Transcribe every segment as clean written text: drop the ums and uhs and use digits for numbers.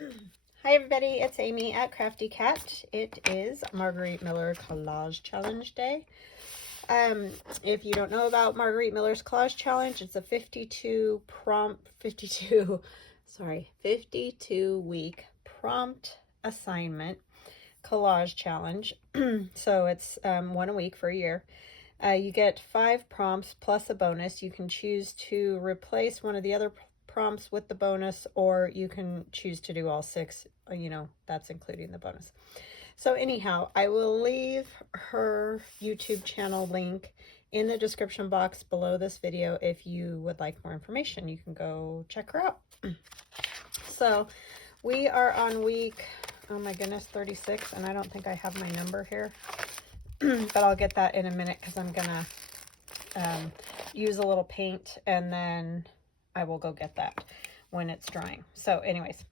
Hi everybody, it's Amy at Crafty Cat. It is Margarete Miller Collage Challenge Day. If you don't know about Margarete Miller's Collage Challenge, it's a 52 week prompt assignment collage challenge. So it's one a week for a year. You get 5 prompts plus a bonus. You can choose to replace one of the other prompts with the bonus, or you can choose to do all 6, that's including the bonus. So anyhow, I will leave her YouTube channel link in the description box below this video. If you would like more information, you can go check her out. So we are on week, oh my goodness, 36, and I don't think I have my number here. But I'll get that in a minute because I'm gonna use a little paint, and then I will go get that when it's drying. So anyways,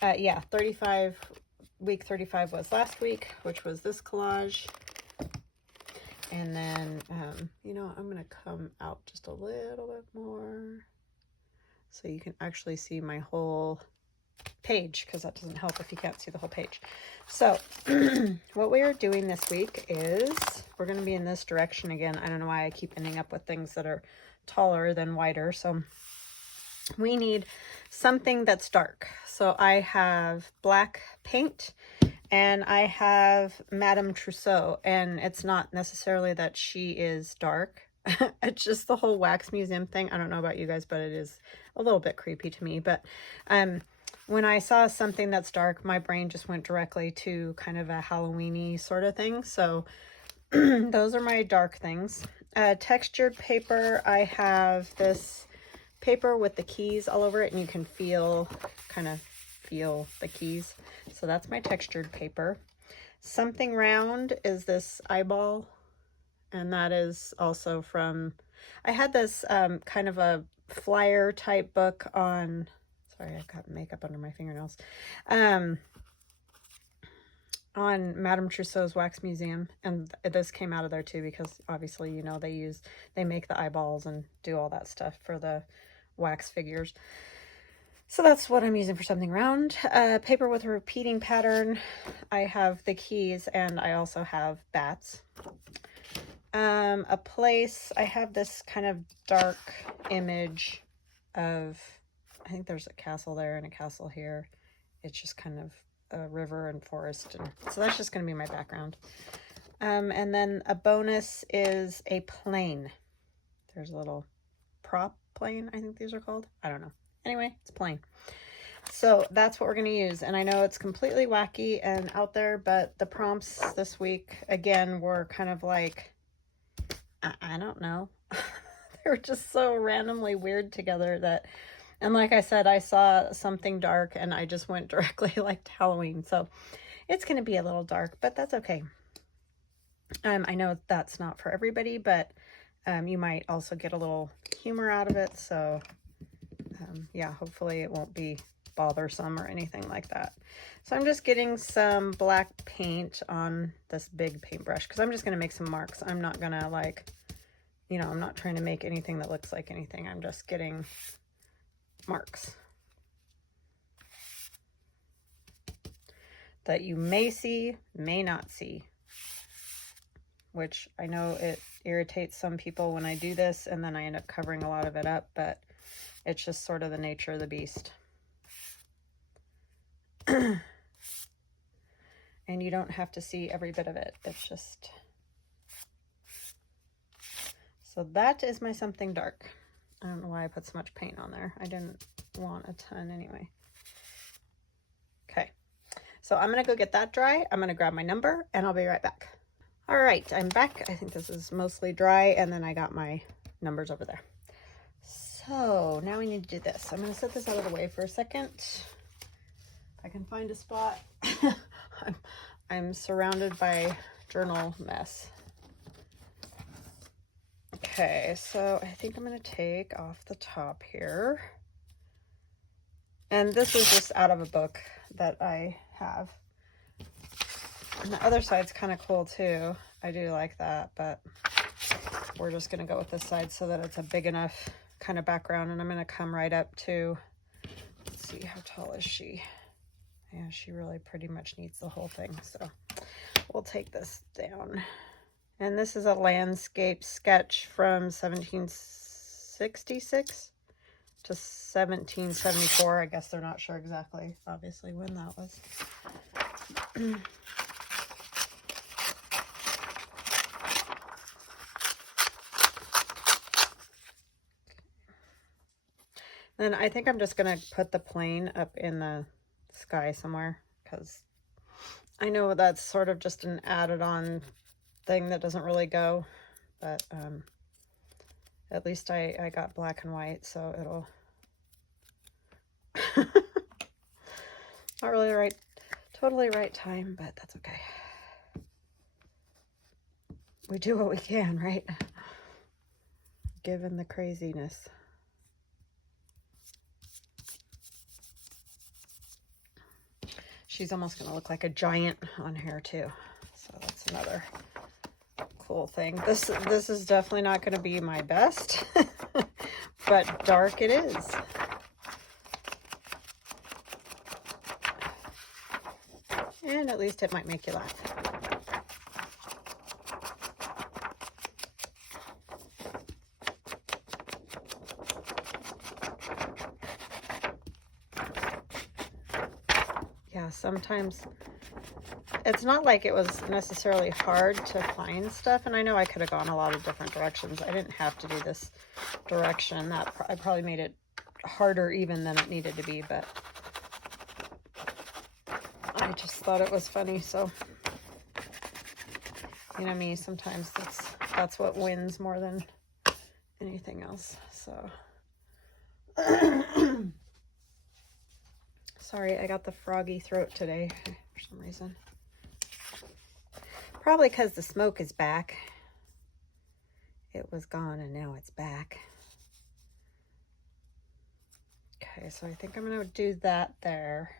yeah, week 35 was last week, which was this collage. And then, I'm gonna come out just a little bit more so you can actually see my whole page, because that doesn't help if you can't see the whole page. So what we are doing this week is we're going to be in this direction again. I don't know why I keep ending up with things that are taller than wider. So we need something that's dark. So I have black paint and I have Madame Trousseau, and it's not necessarily that she is dark. It's just the whole wax museum thing. I don't know about you guys, but it is a little bit creepy to me. But when I saw something that's dark, my brain just went directly to kind of a Halloween-y sort of thing. So those are my dark things. Textured paper, I have this paper with the keys all over it, and you can kind of feel the keys. So that's my textured paper. Something round is this eyeball, and that is also from, I had this kind of a flyer type book on, sorry, I've got makeup under my fingernails, on Madame Trousseau's Wax Museum, and this came out of there too, because obviously, they make the eyeballs and do all that stuff for the wax figures. So that's what I'm using for something round. Paper with a repeating pattern. I have the keys, and I also have bats. A place, I have this kind of dark image of, I think there's a castle there and a castle here. It's just kind of a river and forest, and so that's just going to be my background. And then a bonus is a plane. There's a little prop plane, I think these are called. I don't know. Anyway, it's plane. So that's what we're going to use. And I know it's completely wacky and out there, but the prompts this week, again, were kind of like, I don't know. They were just so randomly weird together that, and like I said, I saw something dark and I just went directly like to Halloween. So it's going to be a little dark, but that's okay. I know that's not for everybody, but you might also get a little humor out of it. So yeah, hopefully it won't be bothersome or anything like that. So I'm just getting some black paint on this big paintbrush because I'm just going to make some marks. I'm not going to I'm not trying to make anything that looks like anything. I'm just getting marks that you may see, may not see, which I know it irritates some people when I do this and then I end up covering a lot of it up, but it's just sort of the nature of the beast. And you don't have to see every bit of it. It's just, so that is my something dark. I don't know why I put so much paint on there. I didn't want a ton anyway. Okay, so I'm gonna go get that dry. I'm gonna grab my number and I'll be right back. All right, I'm back. I think this is mostly dry, and then I got my numbers over there. So now we need to do this. I'm gonna set this out of the way for a second. If I can find a spot. I'm surrounded by journal mess. Okay, so I think I'm going to take off the top here. And this was just out of a book that I have. And the other side's kind of cool too. I do like that, but we're just going to go with this side so that it's a big enough kind of background. And I'm going to come right up to, let's see, how tall is she? Yeah, she really pretty much needs the whole thing. So we'll take this down. And this is a landscape sketch from 1766 to 1774. I guess they're not sure exactly, obviously, when that was. Then I think I'm just going to put the plane up in the sky somewhere, because I know that's sort of just an added on thing that doesn't really go, but at least I got black and white, so it'll not really the totally right time, but that's okay. We do what we can, right? Given the craziness. She's almost going to look like a giant on here too. So that's another cool thing. This is definitely not going to be my best, but dark it is. And at least it might make you laugh. Yeah, sometimes it's not like it was necessarily hard to find stuff, and I know I could have gone a lot of different directions. I didn't have to do this direction. I probably made it harder even than it needed to be, but I just thought it was funny. So, you know me, sometimes that's what wins more than anything else. So sorry, I got the froggy throat today for some reason. Probably because the smoke is back. It was gone and now it's back. Okay, so I think I'm going to do that there.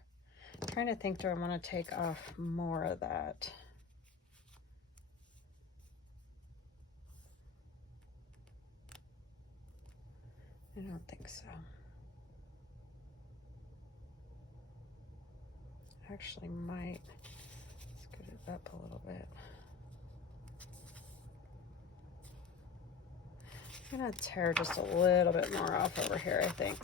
I'm trying to think, do I want to take off more of that? I don't think so. Actually might scoot it up a little bit. I'm going to tear just a little bit more off over here, I think.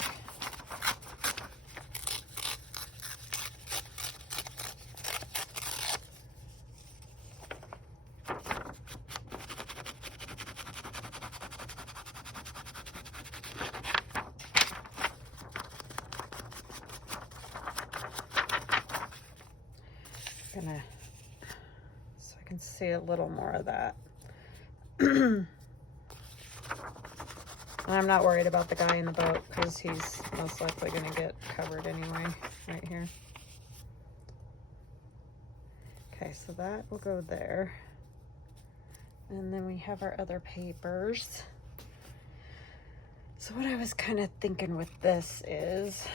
So I can see a little more of that. And I'm not worried about the guy in the boat because he's most likely going to get covered anyway right here. Okay, so that will go there. And then we have our other papers. So what I was kind of thinking with this is,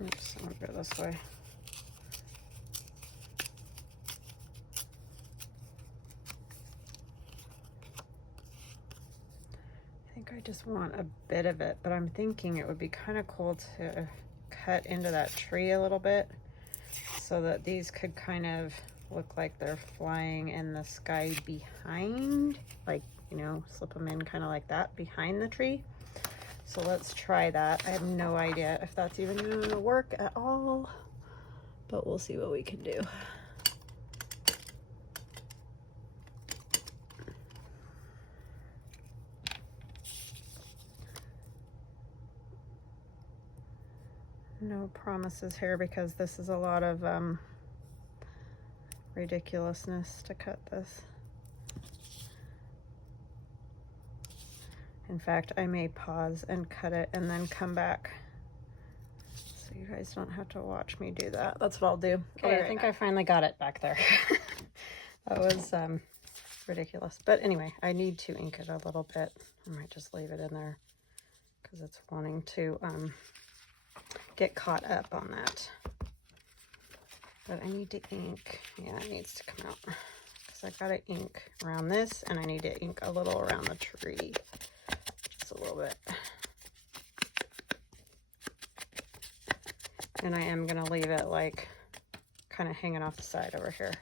oops, I'm gonna go this way. I think I just want a bit of it, but I'm thinking it would be kind of cool to cut into that tree a little bit so that these could kind of look like they're flying in the sky behind, like, you know, slip them in kind of like that behind the tree. So let's try that. I have no idea if that's even going to work at all, but we'll see what we can do. No promises here because this is a lot of ridiculousness to cut this. In fact, I may pause and cut it and then come back so you guys don't have to watch me do that. That's what I'll do. Okay, I think I finally got it back there. That was ridiculous. But anyway, I need to ink it a little bit. I might just leave it in there because it's wanting to get caught up on that. But I need to ink. Yeah, it needs to come out. Because I got to ink around this, and I need to ink a little around the tree. Just a little bit. And I am going to leave it like kind of hanging off the side over here.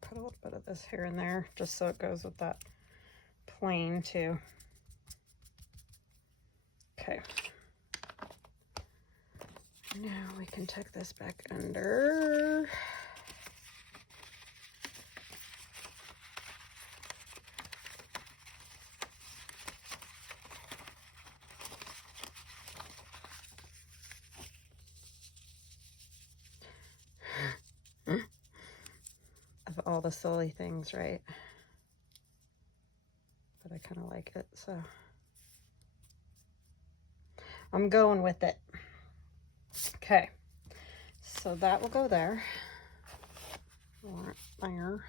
Put a little bit of this here and there just so it goes with that plane too. Okay. Now we can tuck this back under. Of all the silly things, right? But I kind of like it, so I'm going with it. Okay, so that will go there. There.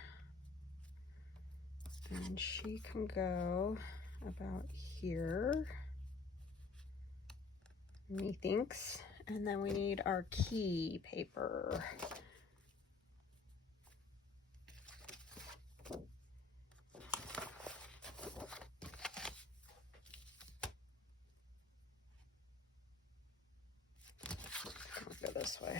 And she can go about here, methinks. And then we need our key paper. I'll go this way.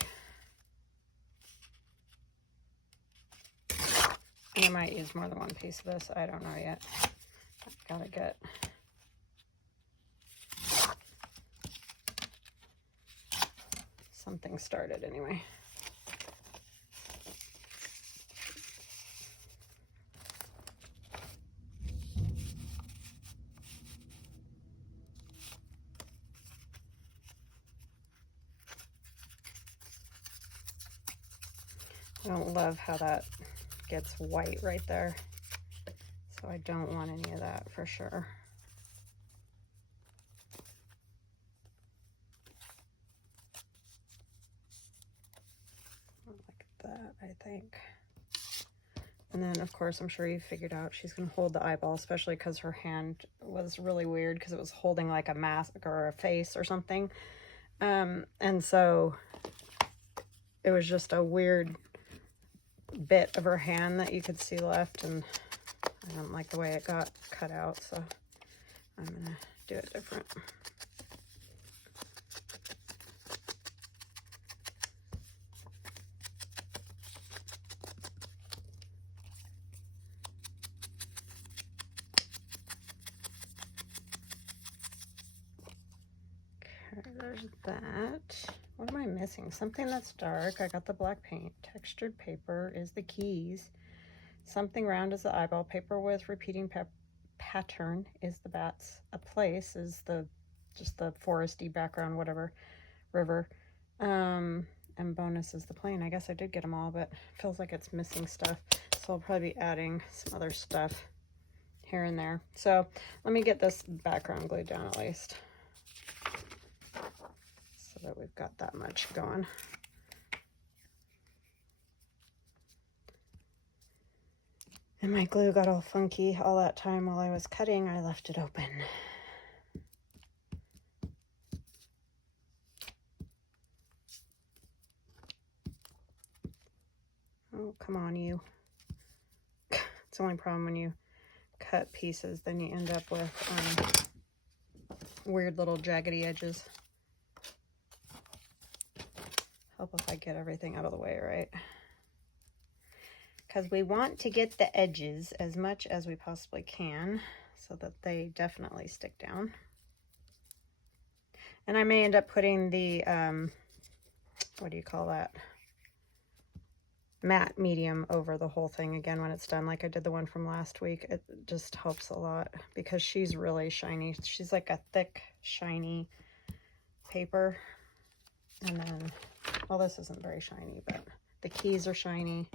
I might use more than one piece of this. I don't know yet. I've got to get something started anyway. I don't love how that gets white right there, so I don't want any of that for sure. Like that, I think. And then, of course, I'm sure you figured out she's going to hold the eyeball, especially because her hand was really weird because it was holding like a mask or a face or something. And so it was just a weird bit of her hand that you could see left, and I don't like the way it got cut out, so I'm going to do it different. Okay, there's that. What am I missing? Something that's dark. I got the black paint. Textured paper is the keys. Something round is the eyeball. Paper with repeating pattern is the bats. A place is just the foresty background, whatever, river. And bonus is the plane. I guess I did get them all, but it feels like it's missing stuff. So I'll probably be adding some other stuff here and there. So let me get this background glued down at least, so that we've got that much going. And my glue got all funky all that time while I was cutting. I left it open. Oh, come on, you. It's the only problem when you cut pieces, then you end up with weird little jaggedy edges. Help if I get everything out of the way, right? Because we want to get the edges as much as we possibly can so that they definitely stick down. And I may end up putting the, what do you call that? Matte medium over the whole thing again when it's done, like I did the one from last week. It just helps a lot because she's really shiny. She's like a thick, shiny paper. And then, well, this isn't very shiny, but the keys are shiny.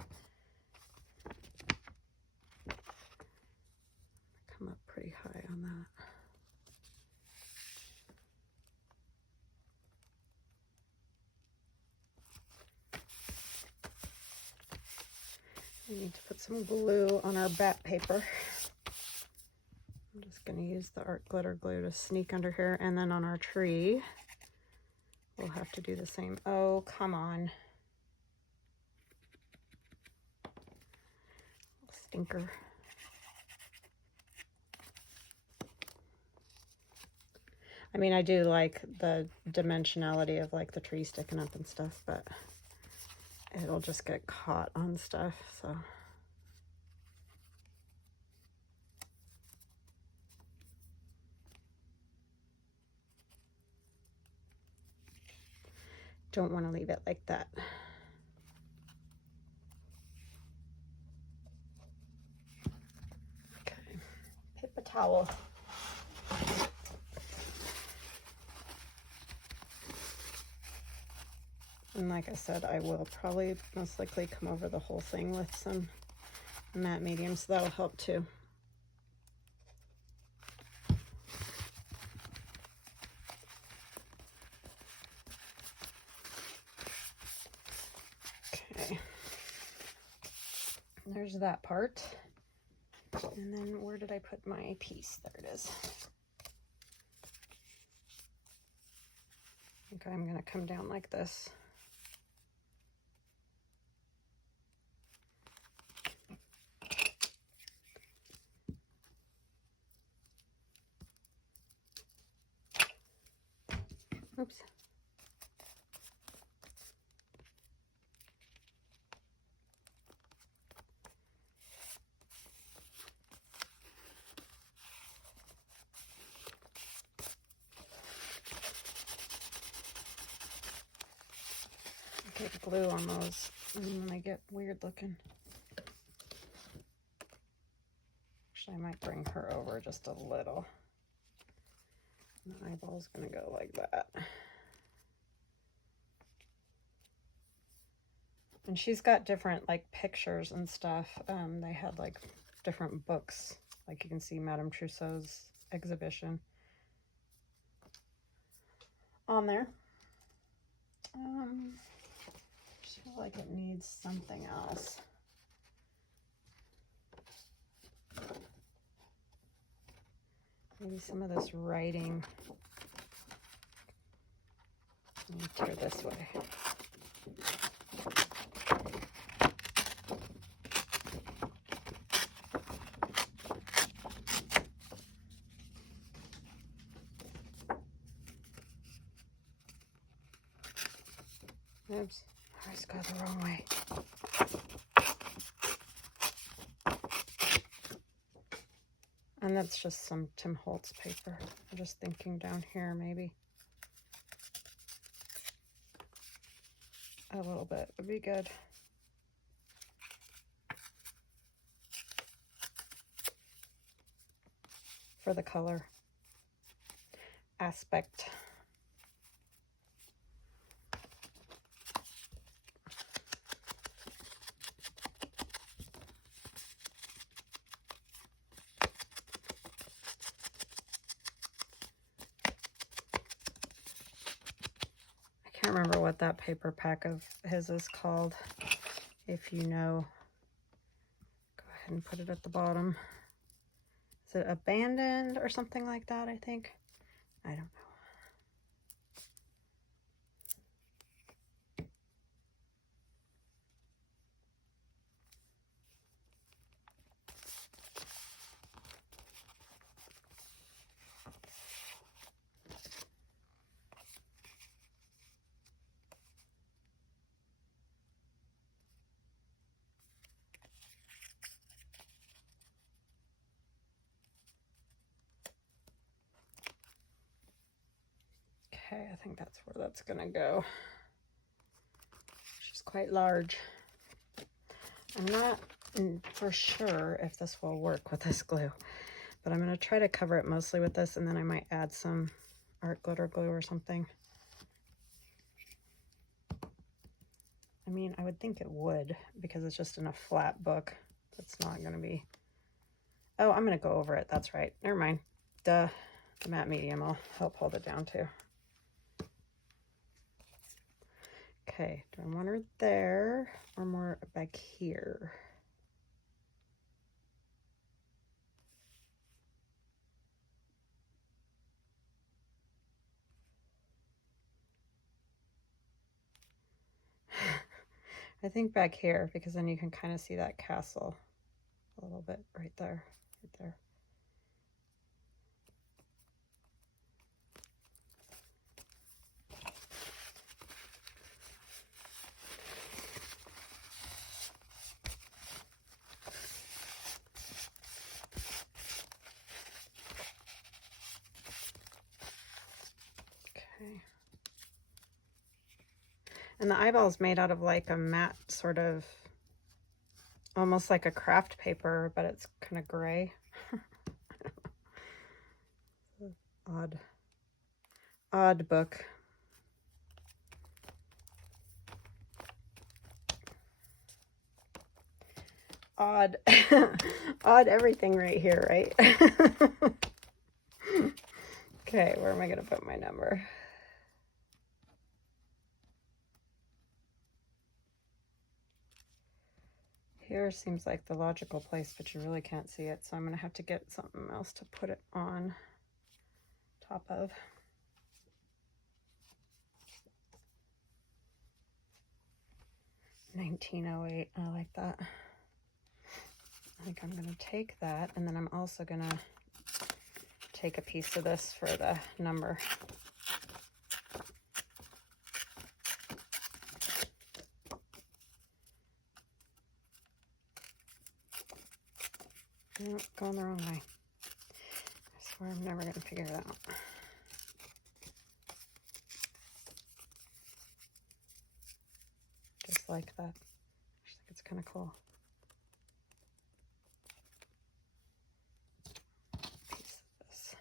Come up pretty high on that. We need to put some glue on our bat paper. I'm just going to use the art glitter glue to sneak under here, and then on our tree we'll have to do the same. Oh, come on. Stinker. I mean, I do like the dimensionality of like the tree sticking up and stuff, but it'll just get caught on stuff, so. Don't want to leave it like that. Okay, paper towel. And like I said, I will probably most likely come over the whole thing with some matte medium, so that'll help too. Okay, there's that part. And then where did I put my piece? There it is. Okay, I'm gonna come down like this. Oops. Get glue on those and then they get weird looking. Actually, I might bring her over just a little. The eyeball's gonna go like that. And she's got different like pictures and stuff. They had like different books, like you can see Madame Trousseau's exhibition on there. I just feel like it needs something else. Maybe some of this writing. Let me tear this way. Oops, I just got the wrong way. And that's just some Tim Holtz paper. I'm just thinking down here maybe. A little bit would be good. For the color aspect. I can't remember what that paper pack of his is called. If you know, go ahead and put it at the bottom. Is it Abandoned or something like that, I think? I don't know. Okay, I think that's where that's gonna go. She's quite large. I'm not for sure if this will work with this glue, but I'm gonna try to cover it mostly with this, and then I might add some art glitter glue or something. I mean, I would think it would, because it's just in a flat book. It's not gonna be, oh, I'm gonna go over it, that's right, never mind. Duh, the matte medium will help hold it down too. Okay, do I want her there or more back here? I think back here, because then you can kind of see that castle a little bit right there, right there. Okay. And the eyeball is made out of like a matte sort of, almost like a craft paper, but it's kind of gray. Odd book. Odd, odd everything right here, right? Okay, where am I gonna put my number? Here seems like the logical place, but you really can't see it, so I'm gonna have to get something else to put it on top of. $19.08, I like that. I think I'm gonna take that, and then I'm also gonna take a piece of this for the number. Nope, going the wrong way. I swear I'm never gonna figure it out. Just like that. I just think it's kind of cool. Piece of this.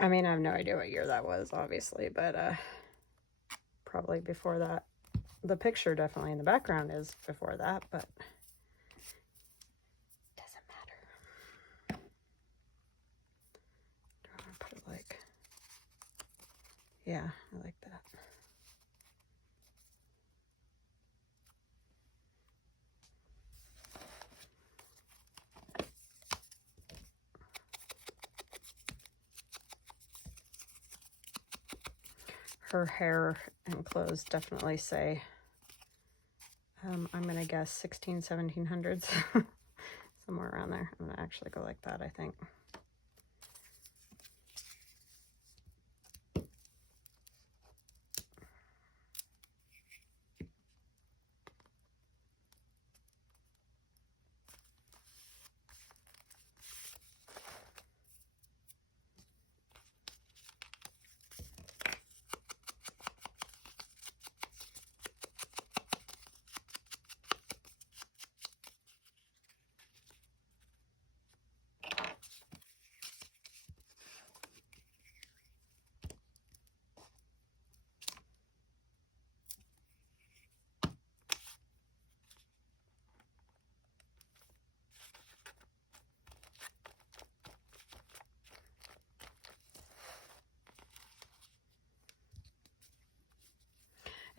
I mean, I have no idea what year that was, obviously, but probably before that. The picture definitely in the background is before that, but it doesn't matter. Do I want to put it like, yeah, I like that. Her hair and clothes definitely say, I'm going to guess 1700s, somewhere around there. I'm going to actually go like that, I think.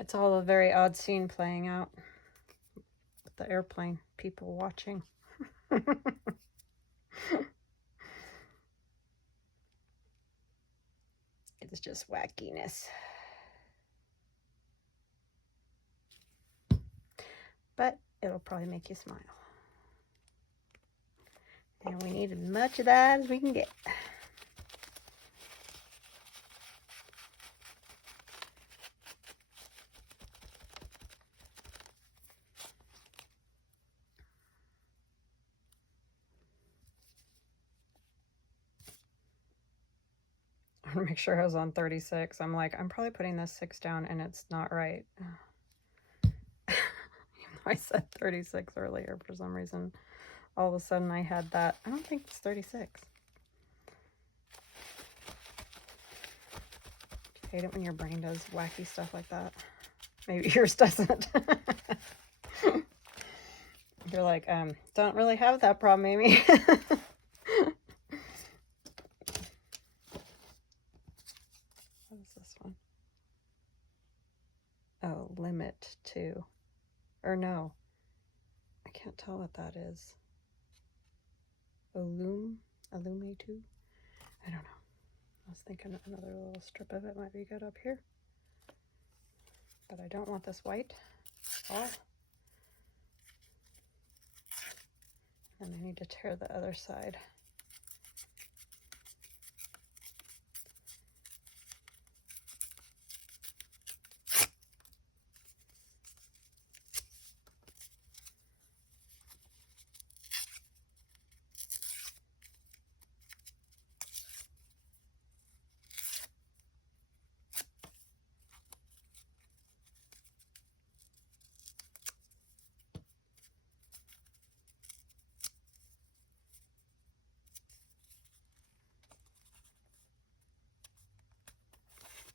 It's all a very odd scene playing out with the airplane, people watching. It's just wackiness. But it'll probably make you smile. And we need as much of that as we can get. I want to make sure I was on 36. I'm like, I'm probably putting this 6 down and it's not right. I said 36 earlier for some reason. All of a sudden I had that. I don't think it's 36. I hate it when your brain does wacky stuff like that. Maybe yours doesn't. You're like, don't really have that problem, Amy. What is this one? Oh, limit to, or no, I can't tell what that is. Illume to? I don't know. I was thinking another little strip of it might be good up here. But I don't want this white at all. And I need to tear the other side.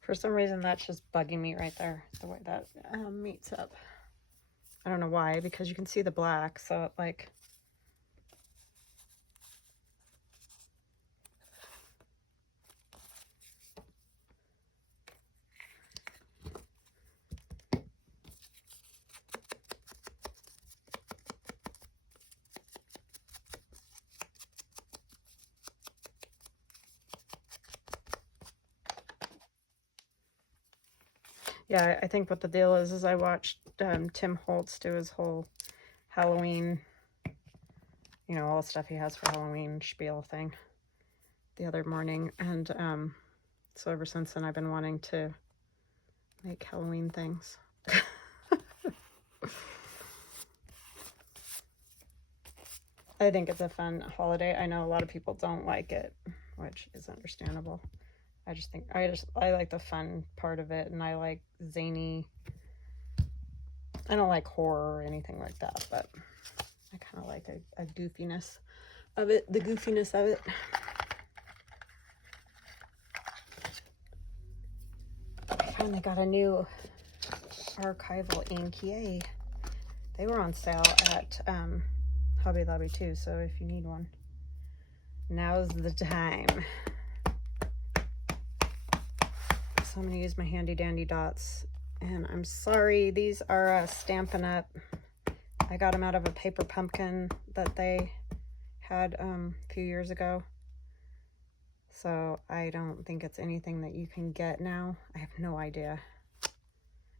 For some reason, that's just bugging me right there, the way that meets up. I don't know why, because you can see the black, so it like... Yeah, I think what the deal is I watched Tim Holtz do his whole Halloween, you know, all the stuff he has for Halloween spiel thing the other morning. And so ever since then, I've been wanting to make Halloween things. I think it's a fun holiday. I know a lot of people don't like it, which is understandable. I just think I like the fun part of it, and I like zany. I don't like horror or anything like that, but I kind of like a goofiness of it, the goofiness of it. I finally got a new archival ink. Yay! They were on sale at Hobby Lobby too, so if you need one, now's the time. So I'm going to use my handy dandy dots, and I'm sorry, these are Stampin' Up. I got them out of a paper pumpkin that they had a few years ago, so I don't think it's anything that you can get now. I have no idea,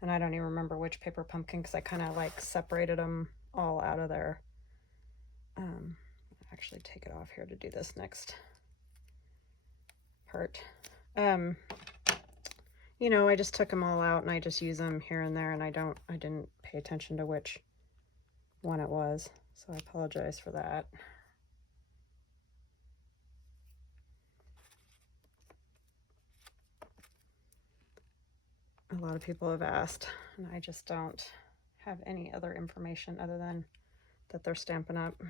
and I don't even remember which paper pumpkin, because I kind of like separated them all out of there. I'll actually take it off here to do this next part. You know, I just took them all out and I just use them here and there, and I didn't pay attention to which one it was, so I apologize for that. A lot of people have asked, and I just don't have any other information other than that they're Stampin' Up.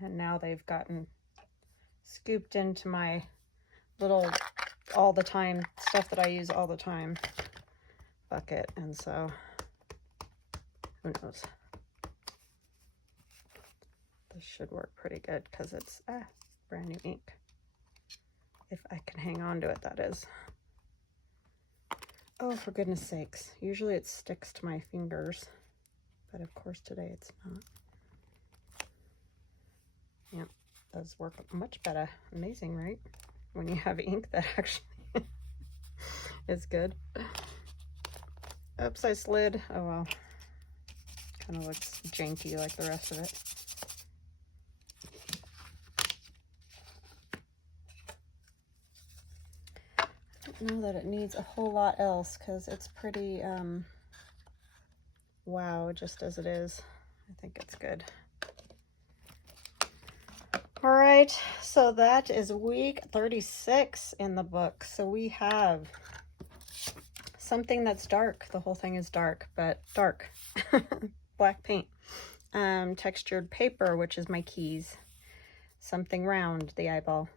And now they've gotten scooped into my little all the time stuff that I use all the time bucket, and so who knows. This should work pretty good because it's brand new ink. If I can hang on to it, that is. Oh, for goodness sakes. Usually it sticks to my fingers, but of course today it's not. Yeah, does work much better. Amazing, right? When you have ink that actually is good. Oops, I slid. Oh well. Kind of looks janky like the rest of it. I don't know that it needs a whole lot else because it's pretty wow just as it is. I think it's good. All right, so that is week 36 in the book. So we have something that's dark. The whole thing is dark, but dark. Black paint. Textured paper, which is my keys. Something round, the eyeball.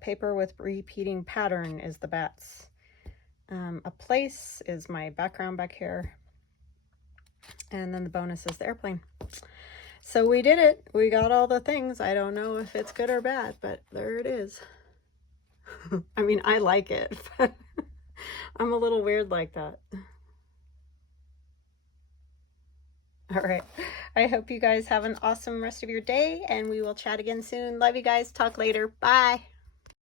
Paper with repeating pattern is the bats. A place is my background back here. And then the bonus is the airplane. So we did it. We got all the things. I don't know if it's good or bad, but there it is. I mean, I like it, but I'm a little weird like that. All right. I hope you guys have an awesome rest of your day, and we will chat again soon. Love you guys. Talk later. Bye.